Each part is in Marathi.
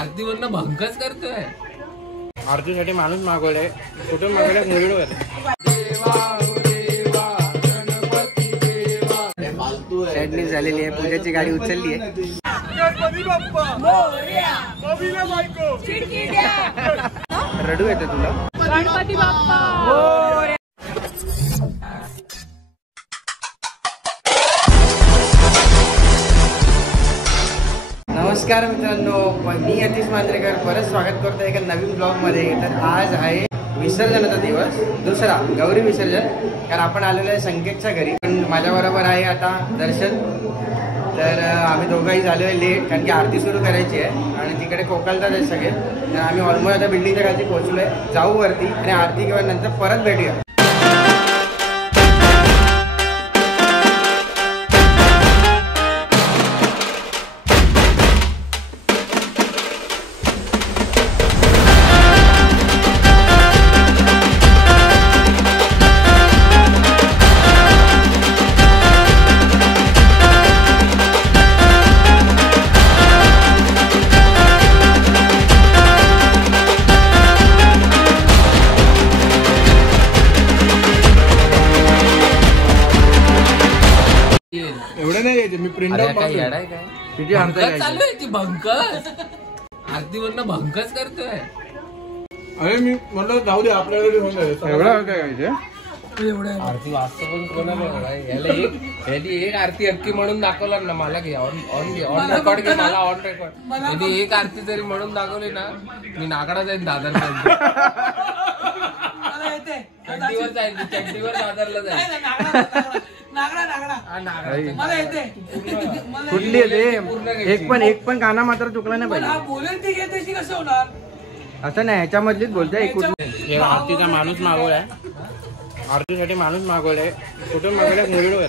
आरतीवरनं भंकच करतोय. आरतीसाठी माणूस मागवलाय. कुठून मागवलाय? मुरडीवर. ऍडमिट झालेली आहे. पूजाची गाडी उचलली आहे. रडू येतं तुला? गणपती बाप्पा. नमस्कार मित्रांनो, मी यतीश मांजरेकर परत स्वागत करतो एका नवीन ब्लॉग मध्ये. तर आज आहे विसर्जनाचा दिवस, दुसरा गौरी विसर्जन. कारण आपण आलेलो आहे संकेतच्या घरी. पण माझ्याबरोबर आहे आता दर्शन. तर आम्ही दोघंही झालो आहे लेट, कारण की आरती सुरू करायची आहे आणि तिकडे कोकलतात आहेत सगळे. तर आम्ही ऑलमोस्ट आता बिल्डिंगच्या खाली पोहोचलो आहे. जाऊ वरती आणि आरती किंवा नंतर परत भेटूया. एवढं नाही यायचं. मी प्रिंट आउट चालू आहे ती भंकच. आरतीवरनं भंकच करतोय. अरे मी म्हणलं जाऊ दे आपल्याकडे होऊन जाईल. एवढं काय आरती वाचतो पण कोणाला याला एक आरती अक्की म्हणून दाखवला ना मला. घे ऑन रेकॉर्ड घे मला. ऑन रेकॉर्ड याने एक आरती जरी म्हणून दाखवली ना, मी नागडा जाईन दादरला. चड्डीवर जाईल, चड्डीवर दादरला जाईल. कुठली एक पण गाणं मात्र चुकला नाही पाहिजे. असं नाही, ह्याच्यामधलीच बोलतोय. आरतीचा माणूस मागवलाय. आरतीसाठी माणूस मागवलाय. कुठून मागवलाय? मुरडीवर.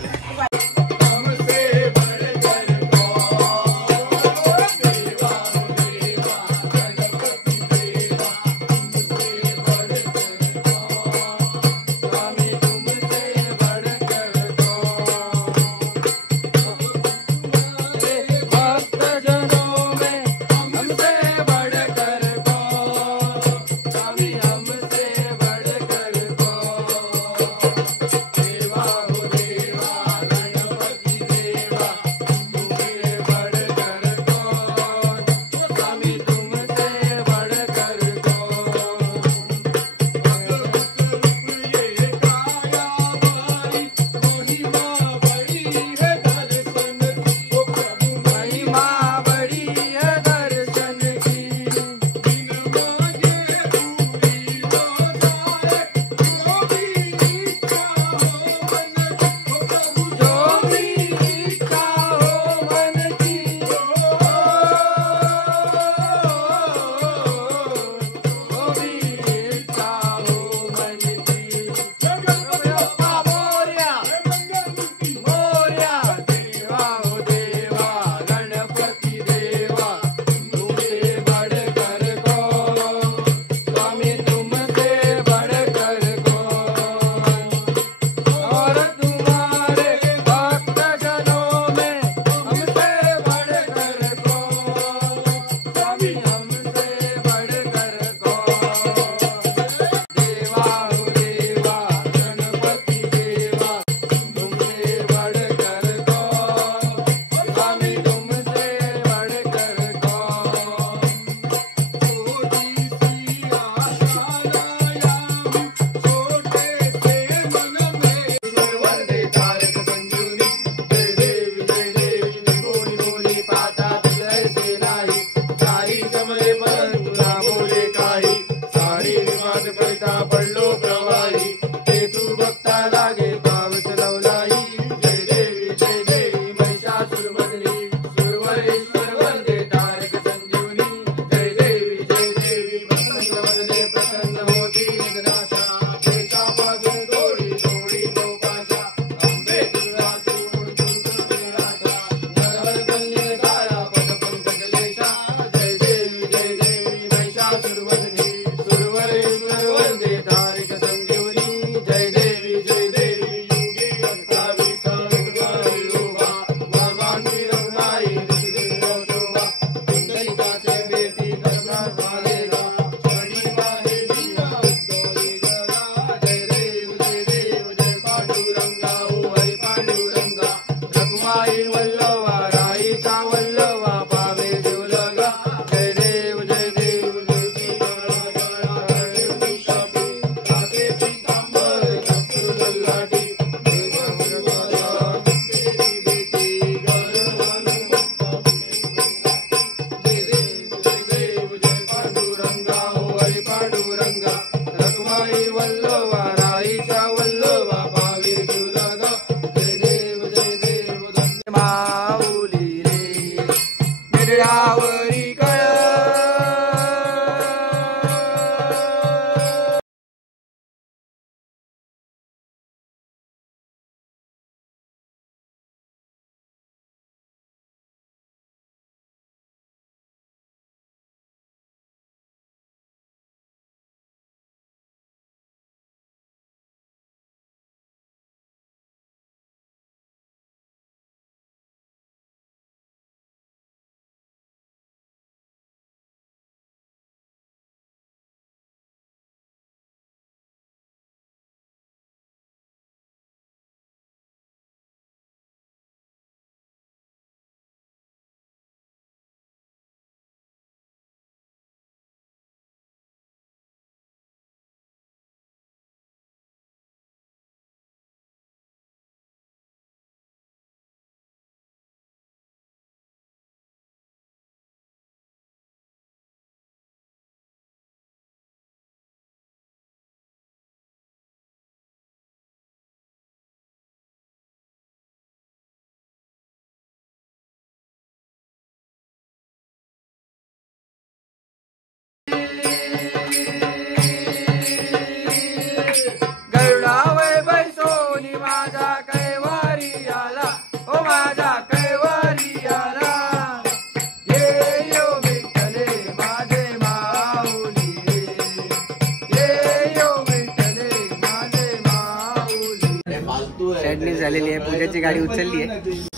झालेली आहे. पूजाची गाडी उचलली आहे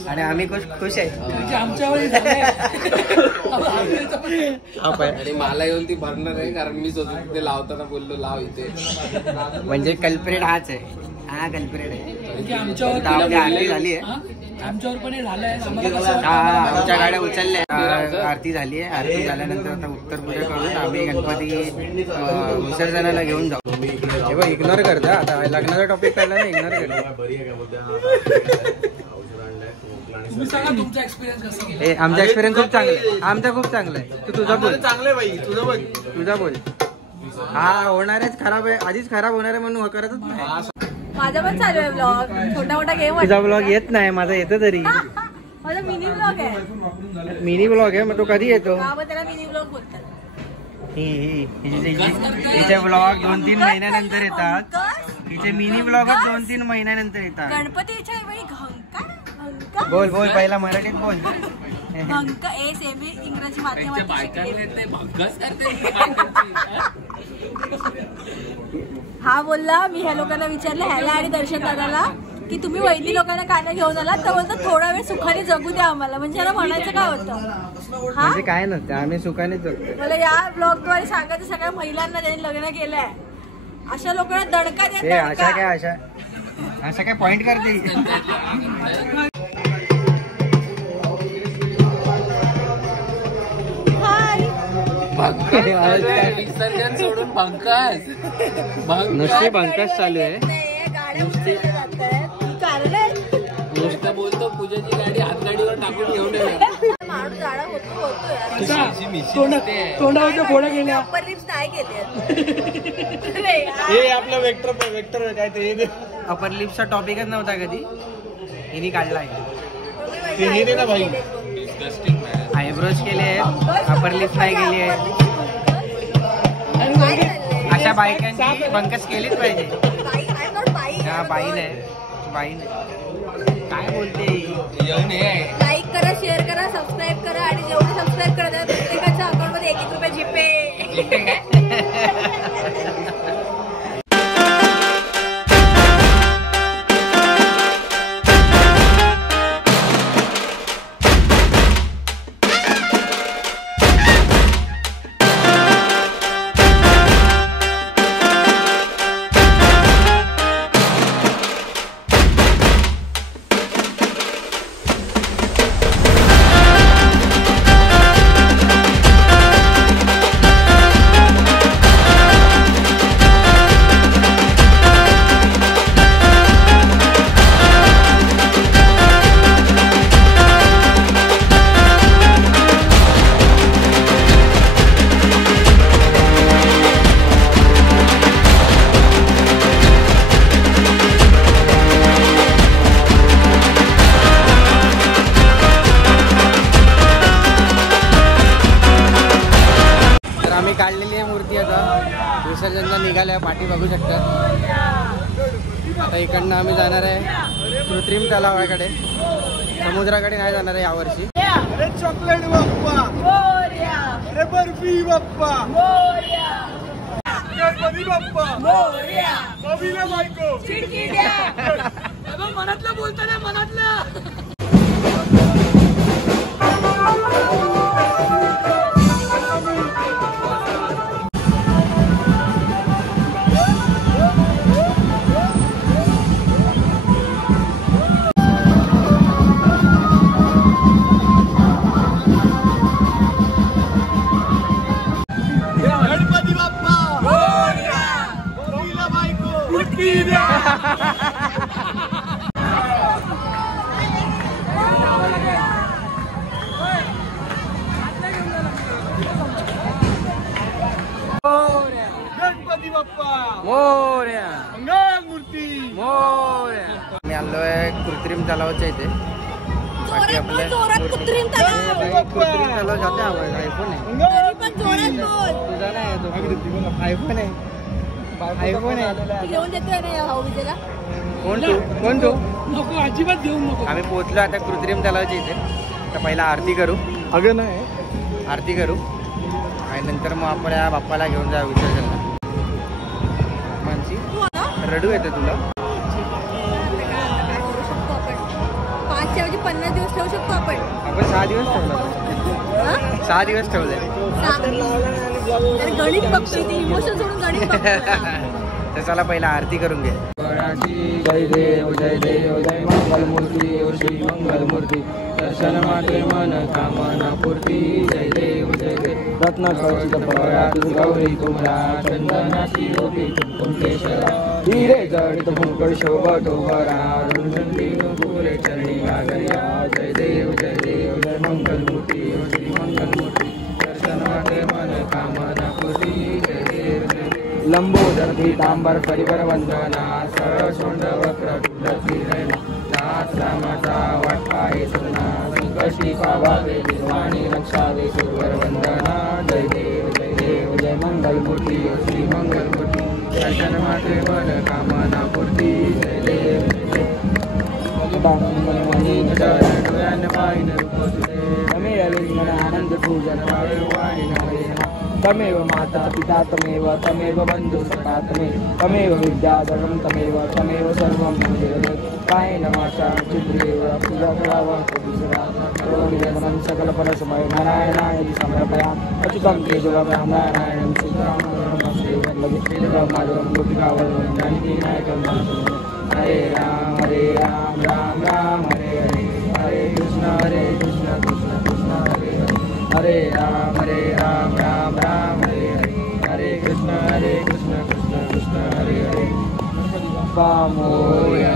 आणि आम्ही खुश आहे. आणि मला येऊन ती भरणार आहे कारण मी स्वतः तिथे लावताना बोललो लाव इथे. म्हणजे कल्प्रेट हाच आहे. हा कल्प्रेट आहे. आपली आरती झाली आहे. आमच्यावर पण हे झालंय. आमच्या गाड्या उचलल्या. आरती झाली आहे. आरती झाल्यानंतर आता उत्तर पूजा करून आम्ही गणपती विसर्जनाला घेऊन जाऊ. हे बघ इग्नोर करता. आता लग्नाचा टॉपिक काढला ना इग्नोर करता. तुम्ही सांगा तुमचा एक्सपिरियन्स कसा हे आमचा एक्सपिरियन्स खूप चांगला आहे. आमचा खूप चांगला आहे. तू तुझा बोल. चांगलं बाई तुझं बघ. तुझा बोल. हा होणारच खराब आहे. आधीच खराब होणार आहे म्हणून करतच नाही. माझा पण चालू आहे ब्लॉग. छोटा मोठा गेम. तुझा ब्लॉग येत नाही. माझा येतो तरी. माझा मिनी ब्लॉग आहे. मिनी ब्लॉग आहे. मग तो कधी येतो? त्याला मिनी ब्लॉग बोलतात. हिचे ब्लॉग 2-3 महिन्यानंतर येतात. हिचे मिनी ब्लॉग 2-3 महिन्यानंतर येतात. गणपतीच्या वेळी घंका बोल बोल पहिला मराठीत बोल. घंका ए सेमी इंग्रजी माध्यमात शिकले. हा बोलला मी ह्या लोकांना विचारलं ह्याला आणि दर्शन दादाला की तुम्ही वैदी लोकांना कांदा घेऊन आला तर बोलतो थोडा वेळ सुखाने जगू द्या आम्हाला. म्हणजे याला म्हणायचं काय होतं? हा म्हणजे काय नसतं आम्ही सुखाने जगतो. मला या ब्लॉग द्वारे सांगायचं सगळ्या महिलांना ज्यांनी लग्न केलंय अशा लोकांना दणका ते द्या. अशा काय पॉइंट करते. विसर्जन सोडून भंकास नुसती भंकास चालू आहे. नुसतं बोलतो पूजाची गाडी हातगाडीवर टाकून घेऊन माणूस जाडा होतो तोंडावरच्या फोड्या गेल्या. अप्पर लिप्स नाही केले. हे आपलं वेक्टर काय ते अपर लिप्सचा टॉपिकच नव्हता कधी. हिने काढला आहे. हे ना भाई. आयब्रोज केले आहेत. अपर लिप्स नाही केली आहे. अशा बायकांची बंकस केलीच पाहिजे. हा बाई नाही काय बोलते. लाईक करा, शेअर करा, सबस्क्राईब करा आणि जेवढे सबस्क्राईब करा प्रत्येकाच्या अकाउंट मध्ये 1-1 रुपये जीपे. काढलेली आहे मूर्ती. आता विसर्जनला निघाल्या. पाठी बघू शकता. आता इकडनं आम्ही जाणार आहे कृत्रिम तलावाकडे. समुद्राकडे नाही जाणार आहे यावर्षी. अरे चॉकलेट बाप्पा. अरे बर्फी बाप्पा. गणपती बाप्पा. कवीला बायको. मनातलं बोलताना मनातलं. गणपती बाप्पा. कवीला बायको. गणपती बाप्पा मोरया. मंगल मूर्ती. मोरया. मी आलोय कृत्रिम तलावाच्या इथे. बाकी आपल्या कृत्रिम तलाव. कृत्रिम तलाव जाते आवाज. आयफोन आहे. तुझा नाही आहे तो. आयफोन आहे. आयफोन आहे. घेऊन देतोय ना भाऊ विजेला. कोण तू? नको अजिबात घेऊन नको. आम्ही पोहोचलो आता कृत्रिम तलावाच्या इथे. तर पहिला आरती करू. अगं नाही आरती करू आणि नंतर मग आपण या बाप्पाला घेऊन जाऊ विसर्जनला. मानसी रडू येतं तुला. किती 50 दिवस ठेवू शकतो आपण? आपण 6 दिवस ठेवलं. हा? 6 दिवस ठेवले. तर गणित बघतोय ते, इमोशन सोडून गणित बघतोय. तर चला पहिला आरती करून घे. जय देव जय मंगलमूर्ती श्री मंगलमूर्ती दर्शन मात्रे मन कामना पूर्ती जय देव रत्न कवचित गौरी तुमरा चंदनाची ओपी कुंकेश्वरा हिरे जडित मुकुट शोभतो वरा फुले चरणी गागरिया जय देव जय मंगलमूर्ती श्री मंगलमूर्ती दर्शन मात्रे मन कामना पूर्ती जय देव लंबोदर पीतांबर परिवर वंदना सरसोंड वक्र तुलसी नाथ रामाचा वाटपा हे सदना संकशी पावावे निर्वाणी रक्षावे सुरवर वंदना जय देव जय मंगलमूर्ती श्री मंगलमूर्ती दर्शन मात्रे मन कामना पूर्ती जय देव डोळ्यान पाहिन रूप तुझे रमे मन आनंद पूजन वाणी तमेव माता पिता तमेव बंधु सखा तमेव विद्याधरं तमेव सर्वं कायेन वाचा चित्रेव पूजा करावा करोमि सकल परसमय नारायणाय समर्पया अच्युतं केशवं नारायणं सीतारामं माधवं गोपिकावल्लभं जानकीनायकं हरे राम राम राम हरे हरे हरे कृष्ण कृष्ण कृष्ण हरे हरे हरे राम राम राम हरे हरे हरे कृष्ण कृष्ण कृष्ण हरे हरे बाप्पा मोरया.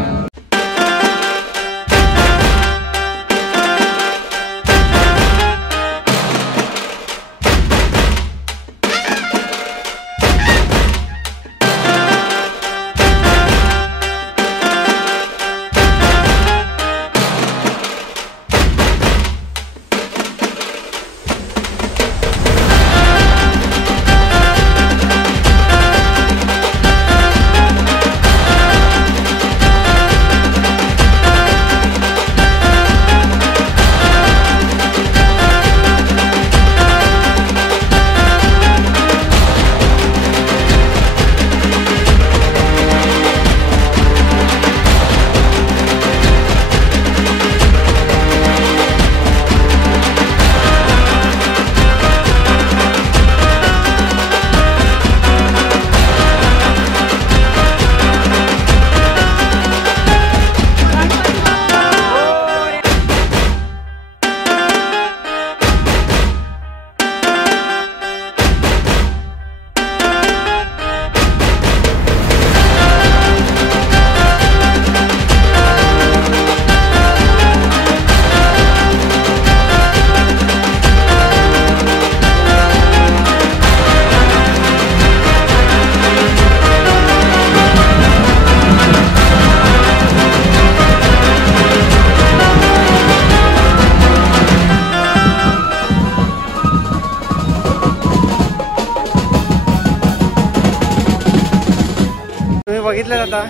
बघितलं आता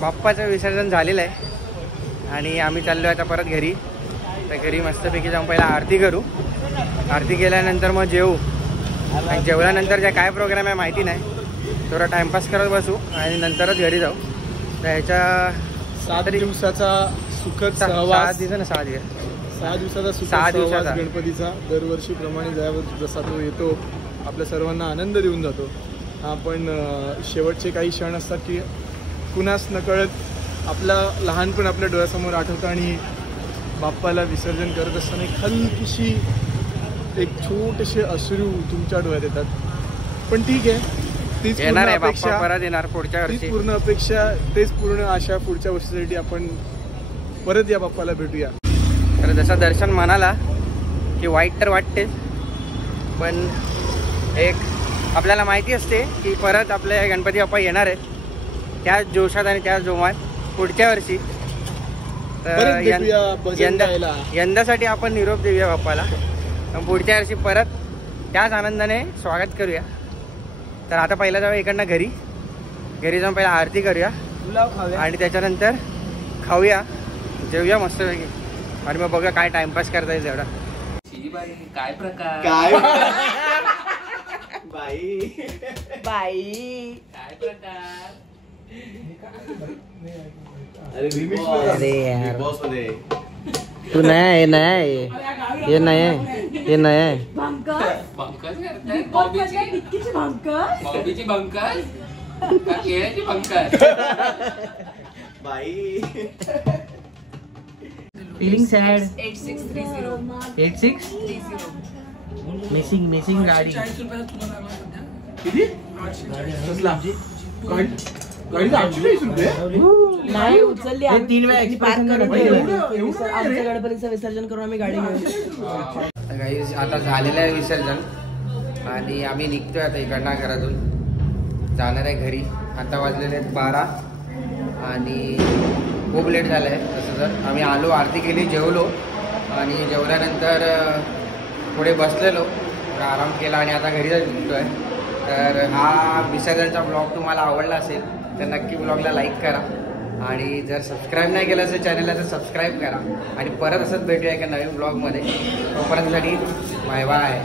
बाप्पाचं विसर्जन झालेलं आहे आणि आम्ही चाललो आता परत घरी. तर घरी मस्तपैकी जाऊन पहिला आरती करू. आरती केल्यानंतर मग जेवू आणि जेवल्यानंतर ज्या काय प्रोग्राम आहे माहिती नाही, थोडा टाइमपास करत बसू आणि नंतरच घरी जाऊ. तर ह्याच्या 7 दिवसाचा सुखद 6 सहवास, दिवस ना 6 दिवस 6 दिवसाचा सुखद 6 सहवास दिवसाचा गणपतीचा दरवर्षीप्रमाणे जसा तो येतो आपल्या सर्वांना आनंद देऊन जातो. आपण शेवटचे काही क्षण असतात की कुणास नकळत आपलं लहानपण आपल्या डोळ्यासमोर आठवतं आणि बाप्पाला विसर्जन करत असताना एक हलकीशी एक छोटेसे अश्रू तुमच्या डोळ्यात येतात. पण ठीक आहे, तीच पूर्ण येणार आहे अपेक्षा, बाप्पा परत येणार पुढच्या तीच वर्षी. पूर्ण अपेक्षा, तेच पूर्ण आशा पुढच्या वर्षीसाठी आपण परत या बाप्पाला भेटूया. तर जसं दर्शन म्हणाला की वाईट तर वाटतेच, पण एक आपल्याला माहिती असते की परत आपले गणपती बाप्पा येणार आहेत त्याच जोशात आणि त्याच जोमात पुढच्या वर्षी. तर परत भेटूया भजन गायला. यंदासाठी आपण निरोप देऊया बाप्पाला. पुढच्या वर्षी परत त्याच आनंदाने स्वागत करूया. तर आता पहिला जाऊया इकडनं घरी जाऊन पहिला आरती करूया आणि त्याच्यानंतर खाऊया, जेवूया मस्तपैकी आणि मग बघूया काय टाइमपास करता येईल तेवढा. काय प्रकार काय काय प्रकार. अरे यार तू नया आहे, नया आहे, ये नया आहे, ये नया आहे. भंकर बंकस करताय इतकीची भंकर बॉबीची बंकस का केळ्याची बंकस. Feeling sad. 8630 मिसिंग गाडी. 40 रुपयाला तुला लागला सध्या. किती? गाडीचं 48 रुपये? नाही उचलली आम्ही. 3 वेळा त्यांनी पार्क करून एवढं- ठेवली. एवढं आमचं गणपतीचं विसर्जन करून आम्ही गाडी घेऊन गाईज आता झालेलं आहे विसर्जन आणि आम्ही निघतोय आता इकडनं घरातून जाणार आहे घरी. आता वाजलेले आहेत 12 आणि खूप लेट झालं आहे. तसं तर आम्ही आलो, आरती केली, जेवलो आणि जेवल्यानंतर पुढे बसलेलो, थोडा आराम केला आणि आता घरी जाऊन निघतोय. तर हा विसर्जनचा ब्लॉग तुम्हाला आवडला असेल तर नक्की ब्लॉगला लाईक करा आणि जर सबस्क्राईब नाही केलं असेल चॅनलला तर सबस्क्राईब करा आणि परत असंच भेटूया एका नवीन ब्लॉगमध्ये. तोपर्यंतसाठी बाय बाय.